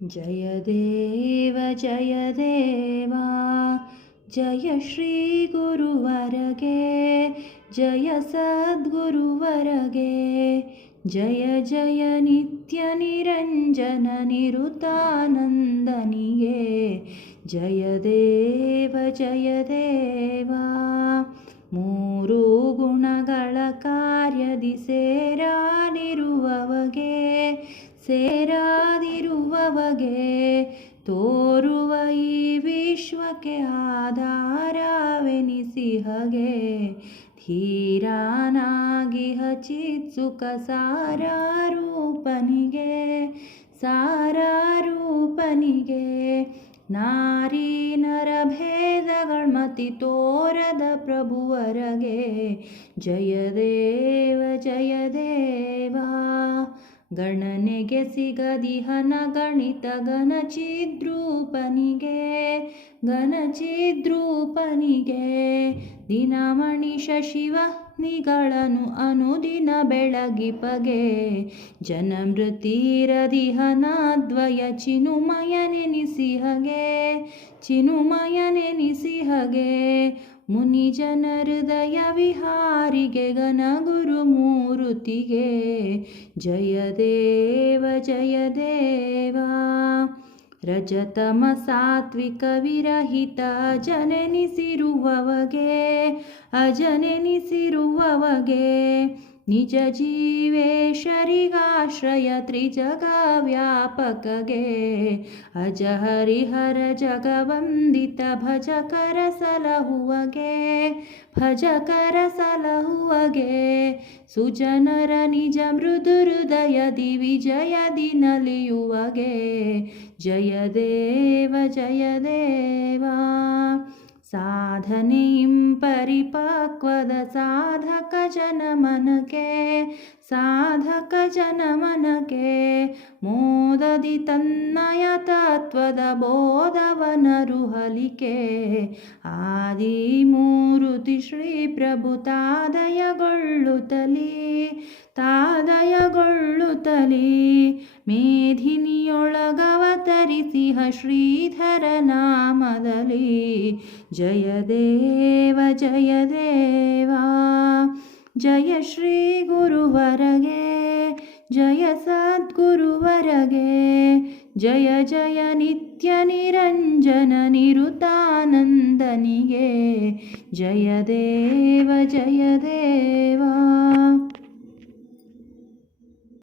जय देव जय देवा जय श्री गुरुवरगे जय सद्गुरुवरगे जय जय नित्य निरंजन निरुतानंदनिगे जय देव जय देवा ಮೂರು ಗುಣಗಳ ಕಾರ್ಯದಿ ಸೇರಾದಿರುವವಗೆ ತೋರುವ ಈ ವಿಶ್ವಕ್ಕೆ ಆಧಾರವೆನಿಸಿಹಗೆ ಧೀರಾನಾಗಿಹ ಚಿತ್ಸುಖ ಸಾರಾರೂಪನಿಗೆ ನಾರಿ ನರಭೇದಗಳ್ಮತಿ ತೋರದ ಪ್ರಭುವರಗೆ ಜಯ ದೇವ ಜಯ ದೇವಾ ಗಣನೆಗೆ ಸಿಗದಿಹನ ಗಣಿತ ಗಣಚಿದ್ರೂಪನಿಗೆ ದಿನಮಣಿ ಶಶಿವ ನಿಗಳನ್ನು ಅನುದಿನ ಬೆಳಗಿಪಗೆ ಜನಮೃತಿರದಿಹನಾದ್ವಯ ಚಿನುಮಯನೆನಿಸಿಹಗೆ ಮುನಿಜನ ಹೃದಯ ವಿಹಾರಿಗೆ ಗಣಗುರು ಮೂರುತಿಗೆ ಜಯ ದೇವ ಜಯ ದೇವಾ ರಜತಮ ಸಾತ್ವಿಕ ವಿರಹಿತ ಅಜನೆನಿಸಿರುವವಗೆ ನಿಜ ಜೀವೇಶರಿಗಾಶ್ರಯ ತ್ರಿಜಗ ವ್ಯಾಪಕಗೆ ಅಜ ಹರಿಹರ ಜಗವಂದಿತ ಭಜಕರ ಸಲಹುವಗೆ ಸುಜನರ ನಿಜ ಮೃದು ಹೃದಯದಿ ವಿಜಯದಿ ನಲಿಯುವಗೆ ಜಯ ದೇವ ಜಯ ದೇವಾ ಸಾಧನೆಯಿಂ ಪರಿಪಕ್ವದ ಸಾಧಕ ಜನಮನಕ್ಕೆ ಮೋದದಿ ತನ್ನಯ ತತ್ವದ ಬೋಧವನರುಹಲಿಕೆ ಆದಿ ಮೂರುತಿ ಶ್ರೀ ಪ್ರಭು ತಾದಯಗೊಳ್ಳುತ್ತಲಿ ಮೇಧಿನಿಯೊಳಗವತರಿಸಿಹ ಶ್ರೀಧರ ನಾಮದಲ್ಲಿ ಜಯ ದೇವ ಜಯ ದೇವಾ ಜಯ ಶ್ರೀ ಗುರುವರಗೆ ಜಯ ಸದ್ಗುರುವರಗೆ ಜಯ ಜಯ ನಿತ್ಯ ನಿರಂಜನ ನಿರುತಾನಂದನಿಗೆ ಜಯ ದೇವ ಜಯ ದೇವಾ